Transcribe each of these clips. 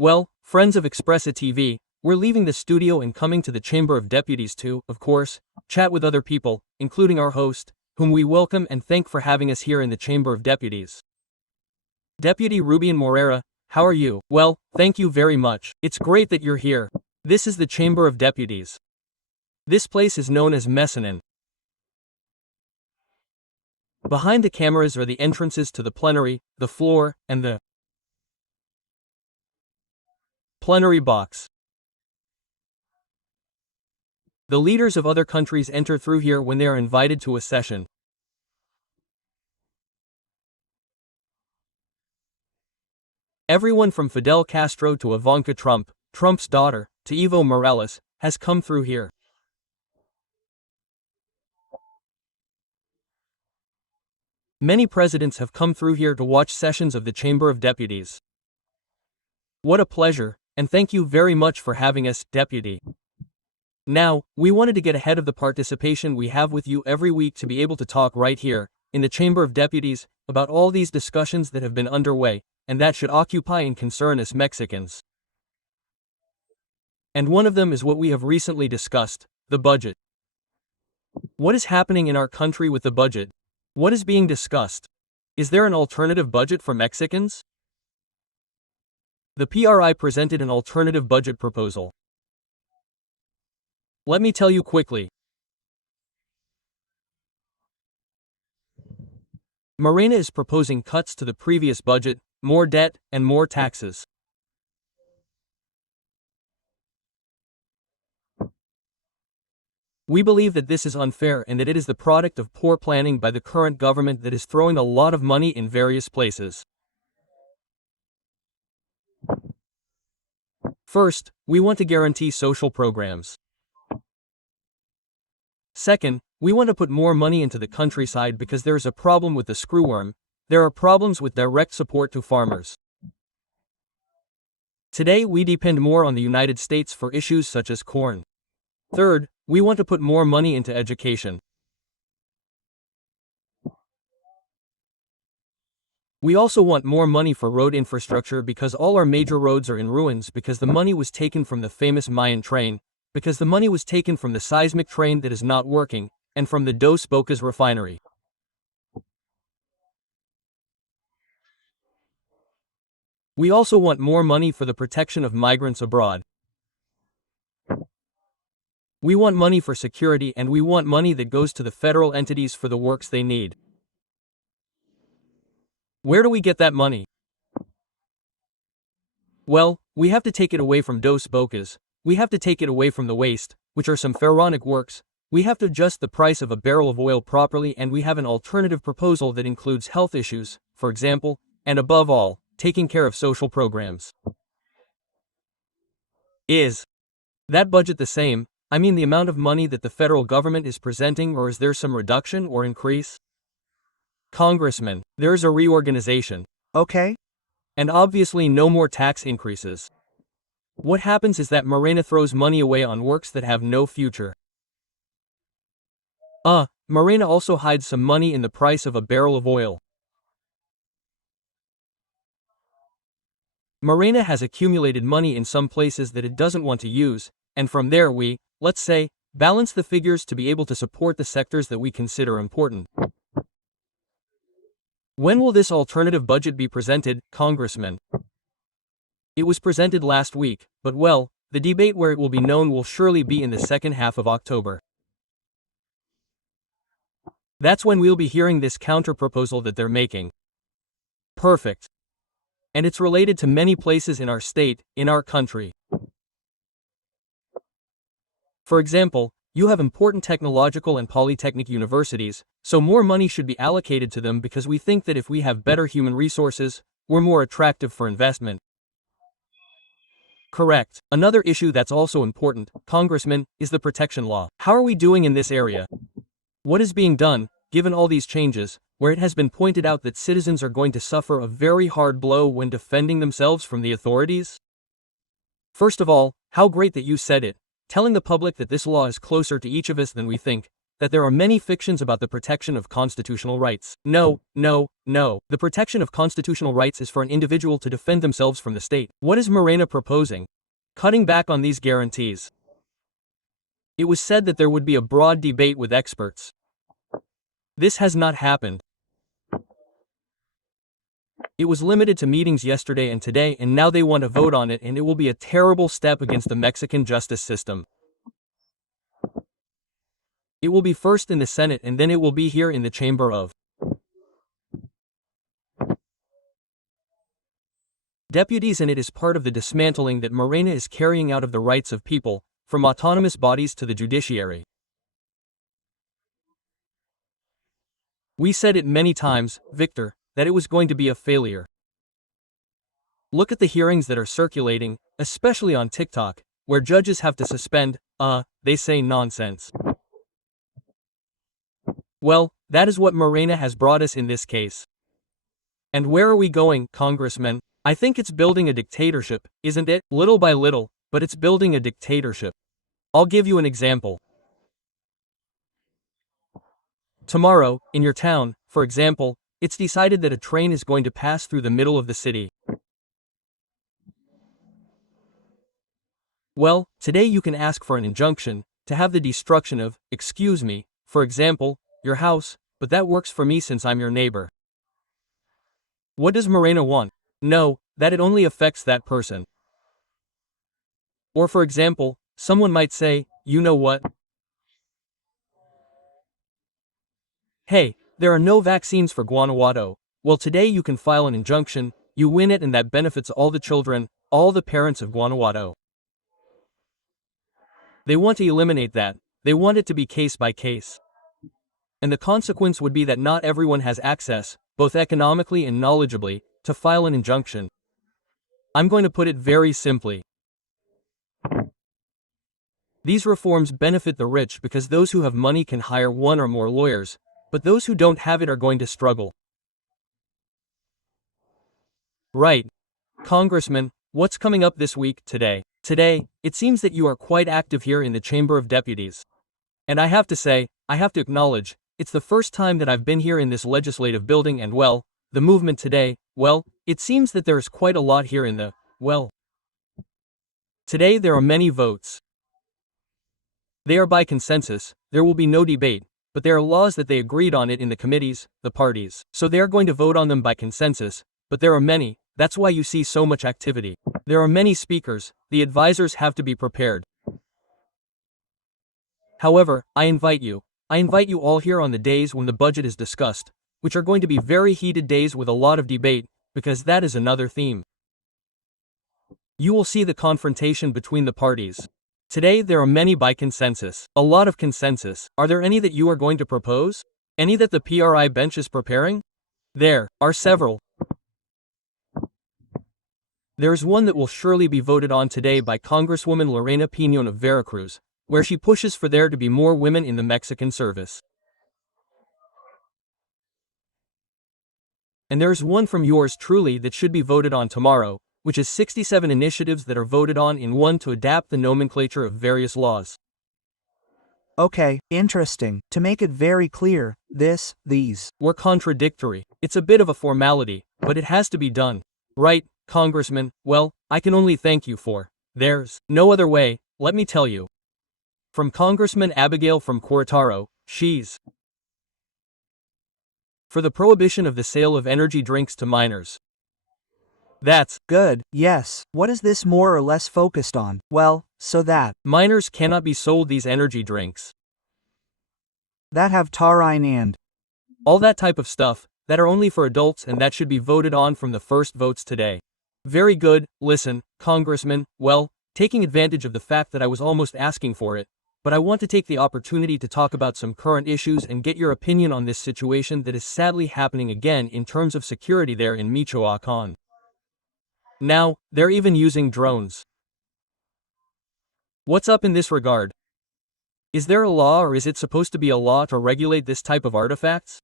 Well, friends of Expresa TV, we're leaving the studio and coming to the Chamber of Deputies to, of course, chat with other people, including our host, whom we welcome and thank for having us here in the Chamber of Deputies. Deputy Rubian Morera, how are you? Well, thank you very much. It's great that you're here. This is the Chamber of Deputies. This place is known as Mezzanine. Behind the cameras are the entrances to the plenary, the floor, and the plenary box. The leaders of other countries enter through here when they are invited to a session. Everyone from Fidel Castro to Ivanka Trump, Trump's daughter, to Evo Morales, has come through here. Many presidents have come through here to watch sessions of the Chamber of Deputies. What a pleasure, and thank you very much for having us, Deputy. Now, we wanted to get ahead of the participation we have with you every week to be able to talk right here, in the Chamber of Deputies, about all these discussions that have been underway, and that should occupy and concern us Mexicans. And one of them is what we have recently discussed, the budget. What is happening in our country with the budget? What is being discussed? Is there an alternative budget for Mexicans? The PRI presented an alternative budget proposal. Let me tell you quickly. Morena is proposing cuts to the previous budget, more debt, and more taxes. We believe that this is unfair and that it is the product of poor planning by the current government that is throwing a lot of money in various places. First, we want to guarantee social programs. Second, we want to put more money into the countryside because there is a problem with the screwworm. There are problems with direct support to farmers. Today we depend more on the United States for issues such as corn. Third, we want to put more money into education. We also want more money for road infrastructure because all our major roads are in ruins because the money was taken from the famous Mayan train, because the money was taken from the seismic train that is not working, and from the Dos Bocas refinery. We also want more money for the protection of migrants abroad. We want money for security and we want money that goes to the federal entities for the works they need. Where do we get that money? Well, we have to take it away from Dos Bocas, we have to take it away from the waste, which are some pharaonic works, we have to adjust the price of a barrel of oil properly, and we have an alternative proposal that includes health issues, for example, and above all, taking care of social programs. Is that budget the same? I mean the amount of money that the federal government is presenting, or is there some reduction or increase? Congressman, there is a reorganization. Okay. And obviously no more tax increases. What happens is that Morena throws money away on works that have no future. Morena also hides some money in the price of a barrel of oil. Morena has accumulated money in some places that it doesn't want to use, and from there we, let's say, balance the figures to be able to support the sectors that we consider important. When will this alternative budget be presented, Congressman? It was presented last week, but well, the debate where it will be known will surely be in the second half of October. That's when we'll be hearing this counter-proposal that they're making. Perfect. And it's related to many places in our state, in our country. For example, you have important technological and polytechnic universities, so more money should be allocated to them because we think that if we have better human resources, we're more attractive for investment. Correct. Another issue that's also important, Congressman, is the protection law. How are we doing in this area? What is being done, given all these changes, where it has been pointed out that citizens are going to suffer a very hard blow when defending themselves from the authorities? First of all, how great that you said it, telling the public that this law is closer to each of us than we think, that there are many fictions about the protection of constitutional rights. No, no, no. The protection of constitutional rights is for an individual to defend themselves from the state. What is Morena proposing? Cutting back on these guarantees. It was said that there would be a broad debate with experts. This has not happened. It was limited to meetings yesterday and today, and now they want to vote on it, and it will be a terrible step against the Mexican justice system. It will be first in the Senate, and then it will be here in the Chamber of Deputies, and it is part of the dismantling that Morena is carrying out of the rights of people, from autonomous bodies to the judiciary. We said it many times, Victor, that it was going to be a failure. Look at the hearings that are circulating, especially on TikTok, where judges have to suspend, they say nonsense. Well, that is what Morena has brought us in this case. And where are we going, Congressman? I think it's building a dictatorship, isn't it? Little by little, but it's building a dictatorship. I'll give you an example. Tomorrow, in your town, for example, it's decided that a train is going to pass through the middle of the city. Well, today you can ask for an injunction to have the destruction of, excuse me, for example, your house, but that works for me since I'm your neighbor. What does Morena want? No, that it only affects that person. Or for example, someone might say, you know what? Hey, there are no vaccines for Guanajuato. Well, today you can file an injunction, you win it, and that benefits all the children, all the parents of Guanajuato. They want to eliminate that. They want it to be case by case. And the consequence would be that not everyone has access, both economically and knowledgeably, to file an injunction. I'm going to put it very simply. These reforms benefit the rich because those who have money can hire one or more lawyers, but those who don't have it are going to struggle. Right. Congressman, what's coming up this week, today? Today, it seems that you are quite active here in the Chamber of Deputies. And I have to say, I have to acknowledge, it's the first time that I've been here in this legislative building, and well, the movement today, well, it seems that there is quite a lot here in the, well. Today there are many votes. They are by consensus, there will be no debate, but there are laws that they agreed on it in the committees, the parties. So they are going to vote on them by consensus, but there are many, that's why you see so much activity. There are many speakers, the advisors have to be prepared. However, I invite you all here on the days when the budget is discussed, which are going to be very heated days with a lot of debate, because that is another theme. You will see the confrontation between the parties. Today there are many by consensus, a lot of consensus. Are there any that you are going to propose? Any that the PRI bench is preparing? There are several. There is one that will surely be voted on today by Congresswoman Lorena Piñon of Veracruz, where she pushes for there to be more women in the Mexican service. And there is one from yours truly that should be voted on tomorrow, which is 67 initiatives that are voted on in one to adapt the nomenclature of various laws. Okay, interesting. To make it very clear, these were contradictory. It's a bit of a formality, but it has to be done. Right, Congressman? Well, I can only thank you for. There's no other way, let me tell you. From Congressman Abigail from Querétaro, she's for the prohibition of the sale of energy drinks to minors. That's good, yes. What is this more or less focused on? Well, so that minors cannot be sold these energy drinks that have taurine and all that type of stuff, that are only for adults, and that should be voted on from the first votes today. Very good. Listen, Congressman, well, taking advantage of the fact that I was almost asking for it, but I want to take the opportunity to talk about some current issues and get your opinion on this situation that is sadly happening again in terms of security there in Michoacán. Now, they're even using drones. What's up in this regard? Is there a law, or is it supposed to be a law to regulate this type of artifacts?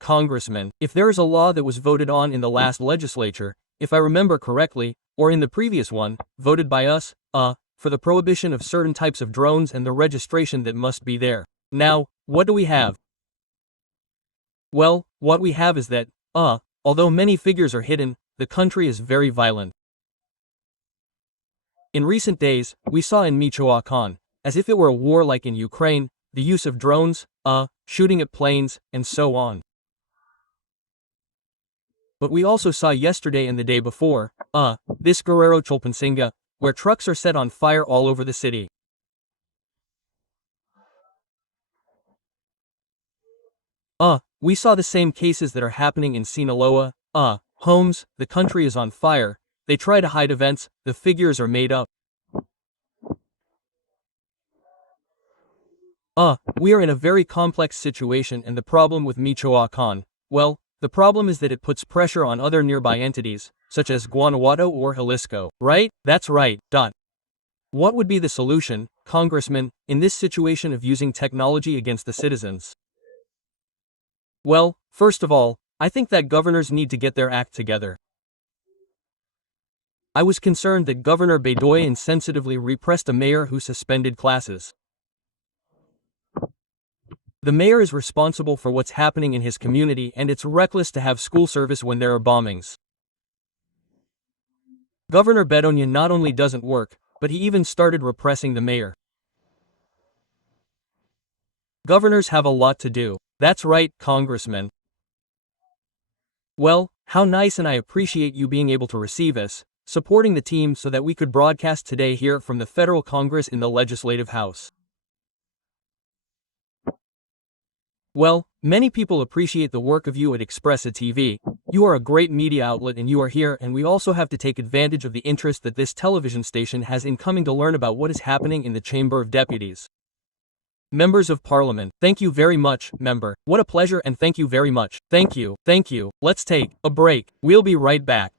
Congressman, if there is a law that was voted on in the last legislature, if I remember correctly, or in the previous one, voted by us, for the prohibition of certain types of drones and the registration that must be there. Now, what do we have? Well, what we have is that, although many figures are hidden, the country is very violent. In recent days, we saw in Michoacan, as if it were a war like in Ukraine, the use of drones, shooting at planes, and so on. But we also saw yesterday and the day before, this Guerrero Cholpansinga, where trucks are set on fire all over the city. We saw the same cases that are happening in Sinaloa, homes, the country is on fire, they try to hide events, the figures are made up. We are in a very complex situation, and the problem with Michoacan, well, the problem is that it puts pressure on other nearby entities, such as Guanajuato or Jalisco, right? That's right. What would be the solution, Congressman, in this situation of using technology against the citizens? Well, first of all, I think that governors need to get their act together. I was concerned that Governor Bedoya insensitively repressed a mayor who suspended classes. The mayor is responsible for what's happening in his community, and it's reckless to have school service when there are bombings. Governor Bedoya not only doesn't work, but he even started repressing the mayor. Governors have a lot to do. That's right, Congressman. Well, how nice, and I appreciate you being able to receive us, supporting the team so that we could broadcast today here from the Federal Congress in the Legislative House. Well, many people appreciate the work of you at Expresa TV. You are a great media outlet and you are here, and we also have to take advantage of the interest that this television station has in coming to learn about what is happening in the Chamber of Deputies. Members of Parliament, thank you very much, member. What a pleasure, and thank you very much. Thank you. Let's take a break. We'll be right back.